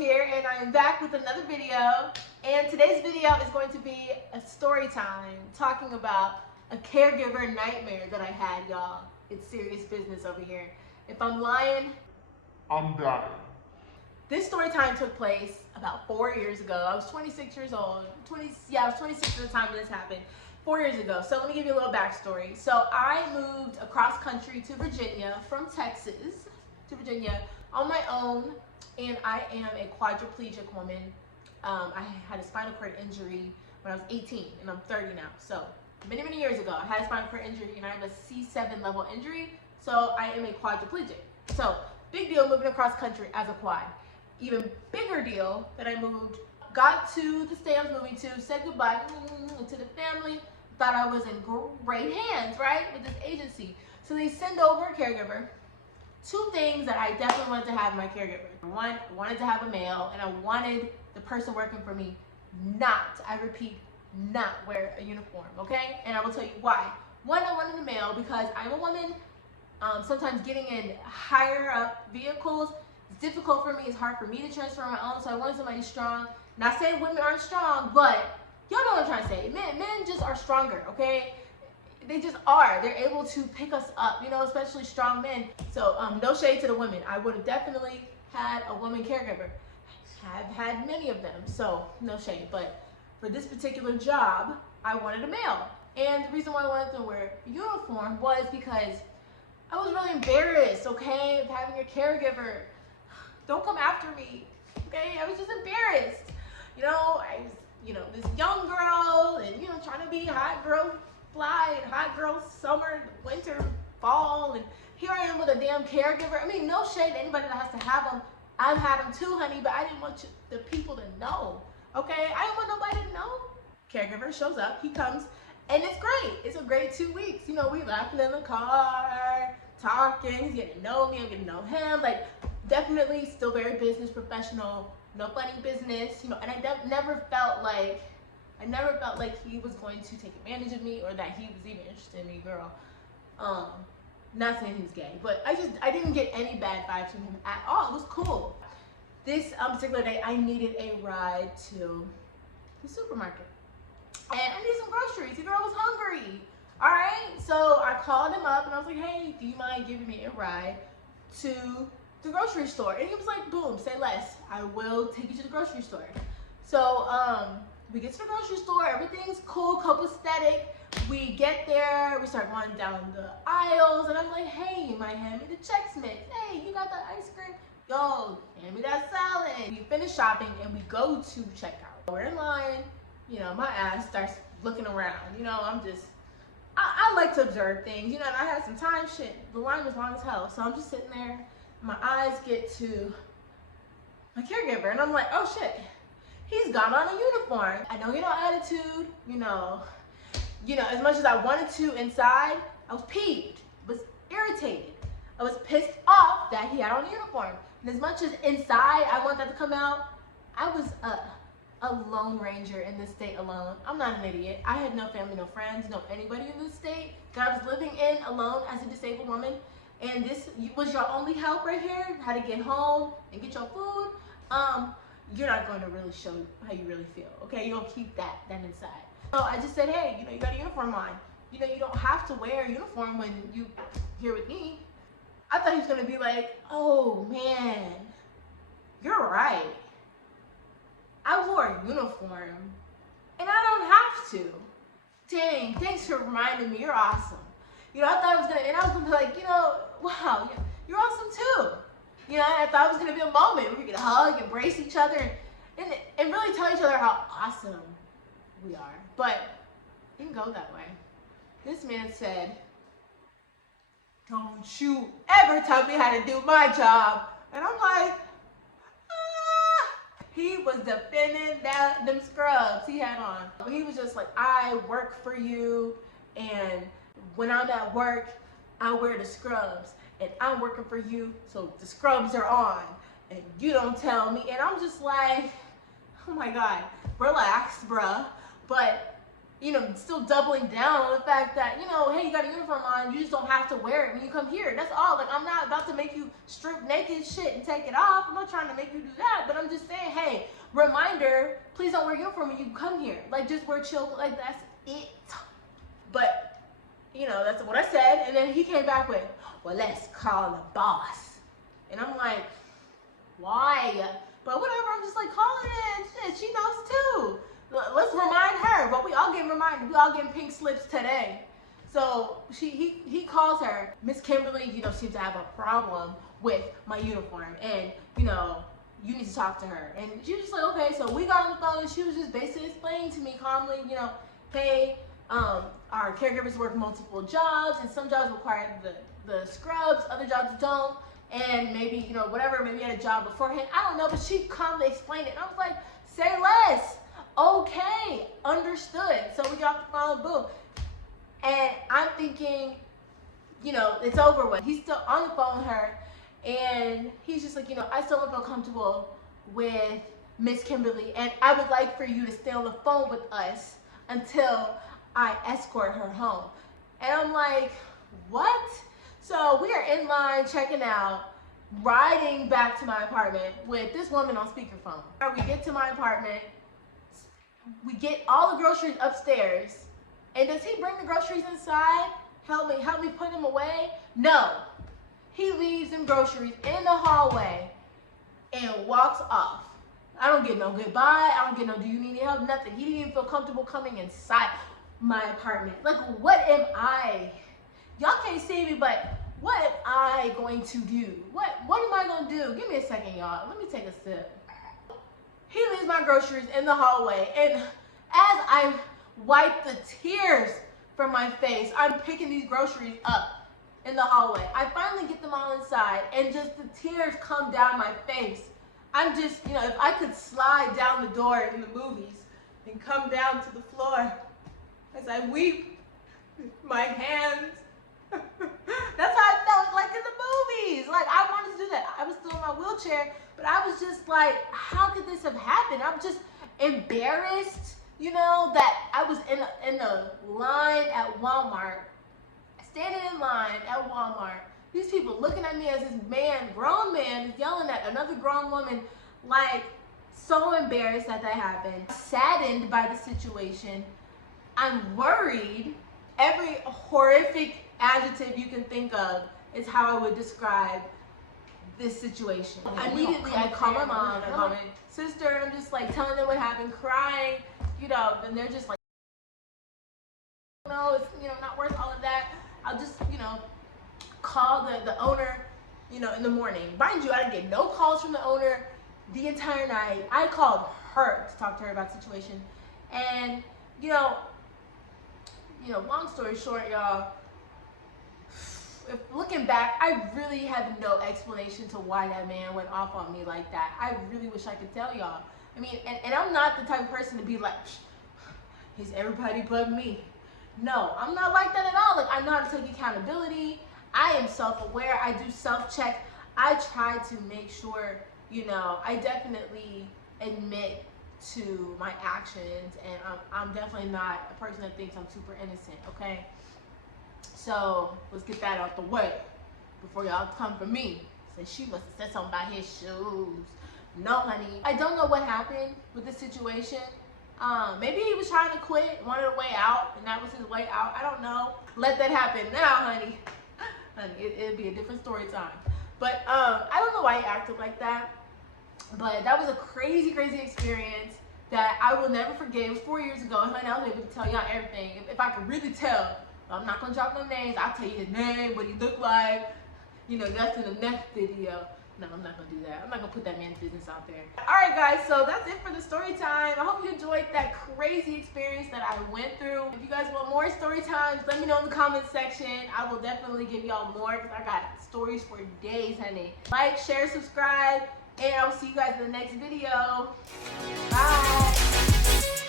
here, and I am back with another video. And today's video is going to be a story time talking about a caregiver nightmare that I had, y'all. It's serious business over here. If I'm lying, I'm dying. this story time took place about 4 years ago. I was 26 years old. I was 26 at the time this happened. 4 years ago. So let me give you a little backstory. So I moved across country to Virginia from Texas to Virginia on my own, and I am a quadriplegic woman. I had a spinal cord injury when I was 18, and I'm 30 now. So many, many years ago, I had a spinal cord injury, and I have a C7 level injury. So I am a quadriplegic. So big deal moving across country as a quad. Even bigger deal that I moved, got to the state I was moving to, said goodbye to the family, thought I was in great hands, right, with this agency. So they send over a caregiver. Two things that I definitely wanted to have in my caregiver. One, I wanted to have a male, and I wanted the person working for me not, I repeat, not wear a uniform, okay? And I will tell you why. One, I wanted a male because I'm a woman. Sometimes getting in higher up vehicles is difficult for me. It's hard for me to transfer on my own, so I wanted somebody strong. Not saying women aren't strong, but y'all know what I'm trying to say. Men just are stronger, okay? They just are. They're able to pick us up, you know, especially strong men. So no shade to the women. I would have definitely had a woman caregiver. I've had many of them, so no shade. But for this particular job, I wanted a male. And the reason why I wanted to wear a uniform was because I was really embarrassed, okay, of having a caregiver. Don't come after me, okay? I was just embarrassed. You know, I was, this young girl and, trying to be hot girl fly and hot girl summer, winter, fall, and here I am with a damn caregiver. I mean, no shade to anybody that has to have them. I've had them too, honey, but I didn't want the people to know, okay? I didn't want nobody to know. Caregiver shows up, he comes, and it's great. It's a great 2 weeks. We laughing in the car, talking, he's getting to know me, I'm getting to know him. Like, definitely still very business professional, no funny business, and I never felt like he was going to take advantage of me or that he was even interested in me, girl. Not saying he's gay, but I didn't get any bad vibes from him at all. It was cool. This particular day, I needed a ride to the supermarket. And I needed some groceries. The girl was hungry. All right, so I called him up and I was like, hey, do you mind giving me a ride to the grocery store? And he was like, boom, say less. I will take you to the grocery store. So we get to the grocery store, everything's cool, copacetic. We get there, we start going down the aisles, and I'm like, hey, you might hand me the Chex Mix. Hey, you got the ice cream? Yo, hand me that salad. We finish shopping and we go to checkout. We're in line, my ass starts looking around. I like to observe things, and I had some time, the line was long as hell. So I'm just sitting there, my eyes get to my caregiver, and I'm like, oh shit, he's got on a uniform. I know attitude, as much as I wanted to inside, I was peeved, was irritated. I was pissed off that he had on a uniform. And as much as inside I want that to come out, I was a lone ranger in this state alone. I'm not an idiot. I had no family, no friends, no anybody in this state that I was living in alone as a disabled woman. And this was your only help right here, how to get home and get your food. You're not going to really show how you really feel, okay? You're gonna keep that inside. So I just said, hey, you got a uniform on. You don't have to wear a uniform when you here with me. I thought he was gonna be like, oh man, you're right. I wore a uniform and I don't have to. Dang, thanks for reminding me, you're awesome. I thought I was gonna be like, wow, you're awesome too. I thought it was gonna be a moment where we could hug, embrace each other, and really tell each other how awesome we are. But it didn't go that way. This man said, don't you ever tell me how to do my job. And I'm like, he was defending them scrubs he had on. He was just like, I work for you, and when I'm at work, I wear the scrubs, and I'm working for you, so the scrubs are on, and you don't tell me. And I'm just like, oh my God, relax, bruh. But still doubling down on the fact that, hey, you got a uniform on, you just don't have to wear it when you come here. That's all. Like, I'm not about to make you strip naked shit and take it off. I'm not trying to make you do that, but I'm just saying, hey, reminder, please don't wear a uniform when you come here. Like, just wear chill, like, that's it. But, that's what I said, and then he came back with, well, let's call the boss. And I'm like, why? But whatever, I'm just like, calling it, shit, she knows too. Let's remind her, but we all getting reminded. We all getting pink slips today. So he calls her, Miss Kimberly, seems to have a problem with my uniform, and you need to talk to her. And she was just like, okay. So we got on the phone, and she was just basically explaining to me calmly, hey, our caregivers work multiple jobs, and some jobs require the scrubs, other jobs don't, and maybe whatever, maybe you had a job beforehand, I don't know, but she calmly explained it, and I was like, say less. Okay, understood. So we get off the phone, boom. And I'm thinking, it's over with. He's still on the phone with her, and he's just like, I still don't feel comfortable with Miss Kimberly, and I would like for you to stay on the phone with us until I escort her home. And I'm like, what? So we are in line checking out, riding back to my apartment with this woman on speakerphone. We get to my apartment, we get all the groceries upstairs, and does he bring the groceries inside? Help me put them away? No. He leaves them groceries in the hallway and walks off. I don't get no goodbye. I don't get no do you need any help? Nothing. He didn't even feel comfortable coming inside my apartment. Like, what am I? Y'all can't see me, but what am I going to do? What am I going to do? Give me a second, y'all. Let me take a sip. He leaves my groceries in the hallway, and as I wipe the tears from my face, I'm picking these groceries up in the hallway. I finally get them all inside, and just the tears come down my face. I'm just, if I could slide down the door in the movies and come down to the floor as I weep with my hands. That's how I felt like in the movies. Like, I wanted to do that. I was still in my wheelchair, but I was just like, how could this have happened? I'm just embarrassed, that I was in a line at Walmart, standing in line at Walmart. These people looking at me as this grown man, is yelling at another grown woman, like, so embarrassed that happened. Saddened by the situation. I'm worried. Every horrific adjective you can think of is how I would describe this situation. Immediately, I call my mom, I call my sister, and I'm just like telling them what happened, crying, and they're just like, no, it's not worth all of that. I'll just call the owner in the morning. Mind you, I didn't get no calls from the owner the entire night. I called her to talk to her about the situation, and long story short, y'all, looking back, I really have no explanation to why that man went off on me like that. I really wish I could tell y'all. I mean, and I'm not the type of person to be like, he's everybody but me. No, I'm not like that at all. Like, I know how to take accountability. I am self-aware. I do self-check. I try to make sure, I definitely admit to my actions, and I'm definitely not a person that thinks I'm super innocent, okay? So let's get that out the way before y'all come for me. Say she must have said something about his shoes. No, honey. I don't know what happened with the situation. Maybe he was trying to quit, wanted a way out, and that was his way out. I don't know. Let that happen now, honey. It'd be a different story time. But I don't know why he acted like that. But that was a crazy, crazy experience that I will never forget. It was 4 years ago, and honey, I was able to tell y'all everything. If I could really tell, I'm not gonna drop no names. I'll tell you his name, what he looked like. That's in the next video. No, I'm not gonna do that. I'm not gonna put that man's business out there. All right, guys, so that's it for the story time. I hope you enjoyed that crazy experience that I went through. If you guys want more story times, let me know in the comment section. I will definitely give y'all more because I got stories for days, honey. Like, share, subscribe, and I will see you guys in the next video. Bye.